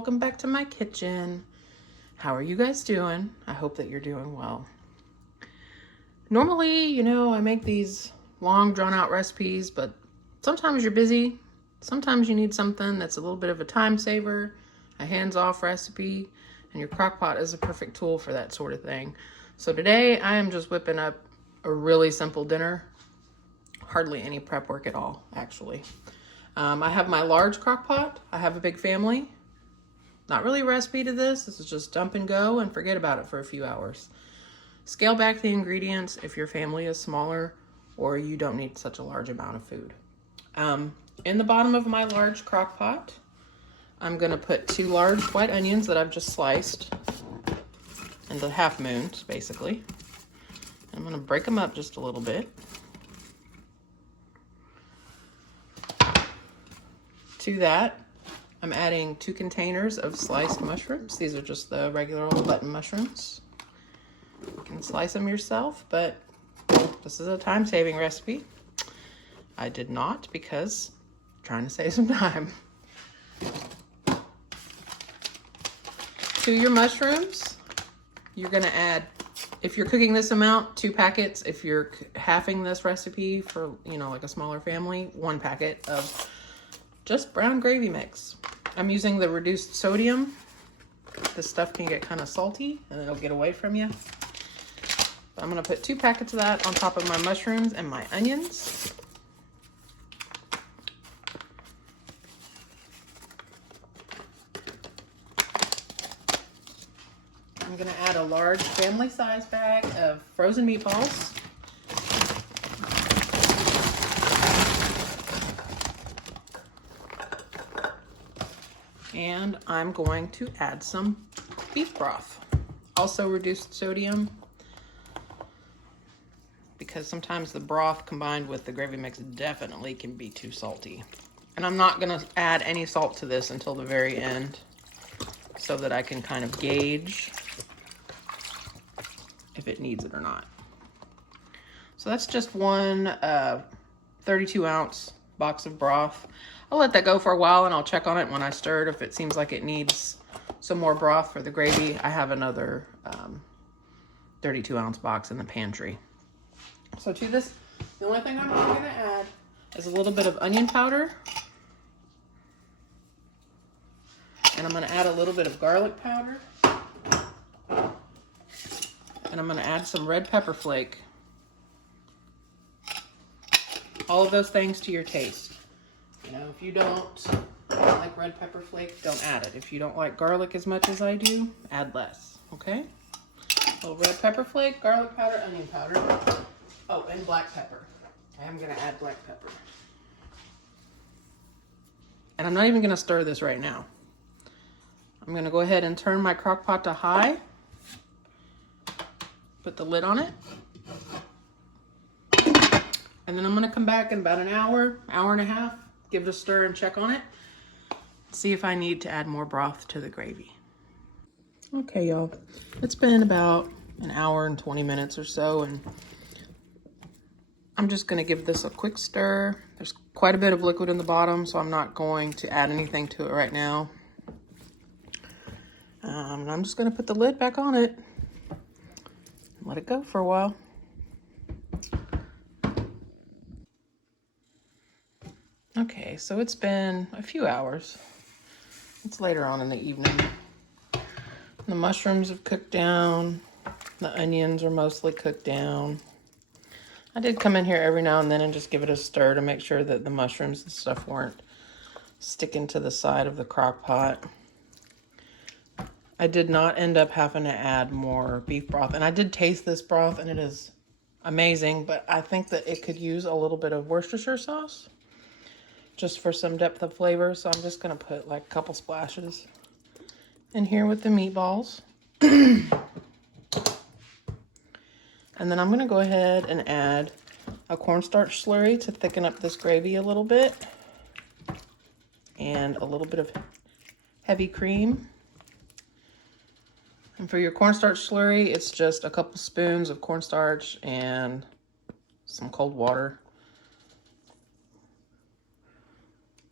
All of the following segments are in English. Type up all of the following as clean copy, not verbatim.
welcome back to my kitchen. How are you guys doing? I hope that you're doing well. Normally, you know, I make these long drawn out recipes, but sometimes you're busy. Sometimes you need something that's a little bit of a time saver, a hands-off recipe, and your crock pot is a perfect tool for that sort of thing. So today I am just whipping up a really simple dinner. Hardly any prep work at all, actually. I have my large crock pot. I have a big family. Not really a recipe to this. This is just dump and go and forget about it for a few hours. Scale back the ingredients if your family is smaller or you don't need such a large amount of food. In the bottom of my large crock pot, I'm going to put 2 large white onions that I've just sliced into half moons, basically. I'm going to break them up just a little bit. To that, I'm adding 2 containers of sliced mushrooms. These are just the regular old button mushrooms. You can slice them yourself, but this is a time-saving recipe. I did not because I'm trying to save some time. To your mushrooms, you're gonna add, if you're cooking this amount, 2 packets. If you're halving this recipe for, you know, like a smaller family, 1 packet of just brown gravy mix. I'm using the reduced sodium. This stuff can get kind of salty and it'll get away from you. But I'm gonna put 2 packets of that on top of my mushrooms and my onions. I'm gonna add a large family size bag of frozen meatballs. And I'm going to add some beef broth. Also reduced sodium, because sometimes the broth combined with the gravy mix definitely can be too salty. And I'm not gonna add any salt to this until the very end so that I can kind of gauge if it needs it or not. So that's just one 32 ounce box of broth. I'll let that go for a while and I'll check on it when I stir it. If it seems like it needs some more broth for the gravy, I have another 32 ounce box in the pantry. So to this, the only thing I'm really gonna add is a little bit of onion powder. And I'm gonna add a little bit of garlic powder. And I'm gonna add some red pepper flake. All of those things to your taste. You know, if you don't like red pepper flake, don't add it. If you don't like garlic as much as I do, add less, okay? A little red pepper flake, garlic powder, onion powder. Oh, and black pepper. I am gonna add black pepper. And I'm not even gonna stir this right now. I'm gonna go ahead and turn my crock pot to high. Put the lid on it. And then I'm gonna come back in about an hour, hour and a half, give it a stir and check on it. See if I need to add more broth to the gravy. Okay, y'all. It's been about an hour and 20 minutes or so, and I'm just gonna give this a quick stir. There's quite a bit of liquid in the bottom, so I'm not going to add anything to it right now. And I'm just gonna put the lid back on it and let it go for a while. Okay, so it's been a few hours. It's later on in the evening. The mushrooms have cooked down. The onions are mostly cooked down. I did come in here every now and then and just give it a stir to make sure that the mushrooms and stuff weren't sticking to the side of the crock pot. I did not end up having to add more beef broth. And I did taste this broth and it is amazing, but I think that it could use a little bit of Worcestershire sauce just for some depth of flavor. So I'm just gonna put like a couple splashes in here with the meatballs. And then I'm gonna go ahead and add a cornstarch slurry to thicken up this gravy a little bit. And a little bit of heavy cream. And for your cornstarch slurry, it's just a couple spoons of cornstarch and some cold water.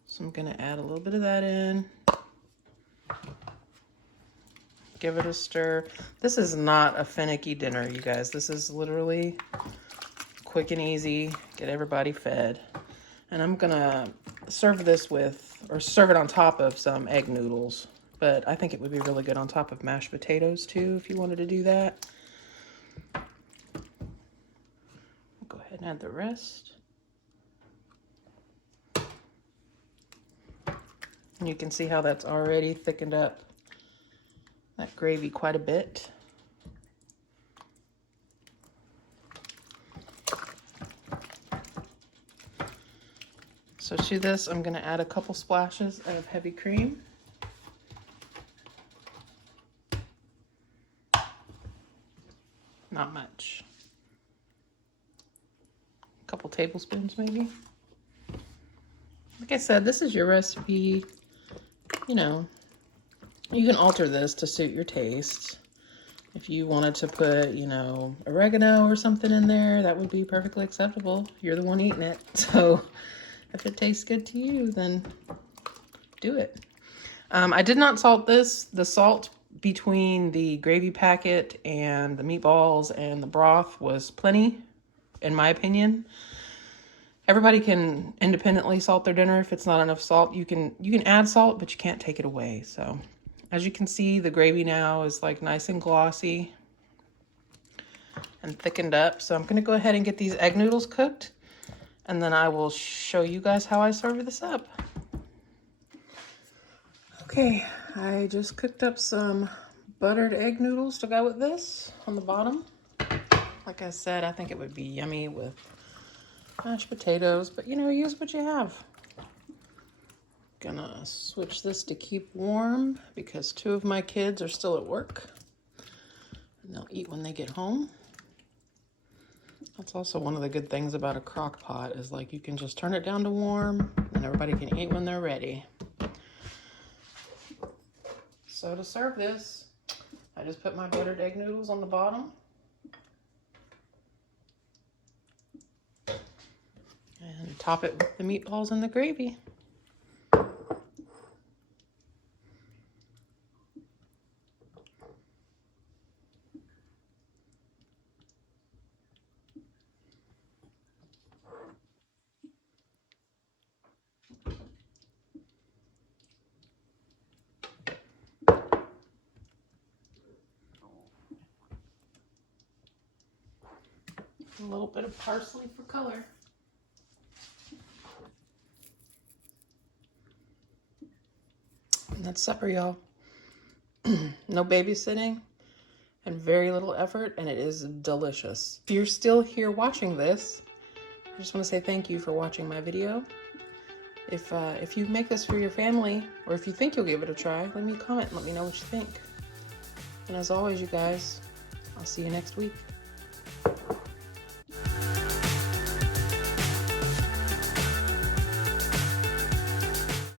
So I'm gonna add a little bit of that in. Give it a stir. This is not a finicky dinner, you guys. This is literally quick and easy. Get everybody fed. And I'm gonna serve this with, or serve it on top of some egg noodles. But I think it would be really good on top of mashed potatoes too, if you wanted to do that. Go ahead and add the rest. And you can see how that's already thickened up that gravy quite a bit. So to this, I'm gonna add a couple splashes of heavy cream. Not much. A couple tablespoons maybe. Like I said, this is your recipe. You know, you can alter this to suit your taste. If you wanted to put, you know, oregano or something in there, that would be perfectly acceptable. You're the one eating it. So if it tastes good to you, then do it. I did not salt this. The salt between the gravy packet and the meatballs and the broth was plenty, in my opinion. Everybody can independently salt their dinner. If it's not enough salt, you can add salt, but you can't take it away. So as you can see, the gravy now is like nice and glossy and thickened up. So I'm gonna go ahead and get these egg noodles cooked, and then I will show you guys how I serve this up. Okay, I just cooked up some buttered egg noodles to go with this on the bottom. Like I said, I think it would be yummy with mashed potatoes, but you know, use what you have. Gonna switch this to keep warm because 2 of my kids are still at work and they'll eat when they get home. That's also one of the good things about a crock pot is like you can just turn it down to warm and everybody can eat when they're ready. So to serve this, I just put my buttered egg noodles on the bottom. And top it with the meatballs and the gravy. A little bit of parsley for color. And that's supper, y'all. No babysitting and very little effort, and it is delicious. If you're still here watching this, I just want to say thank you for watching my video. If you make this for your family, or if you think you'll give it a try, leave me a comment and let me know what you think. And as always, you guys, I'll see you next week.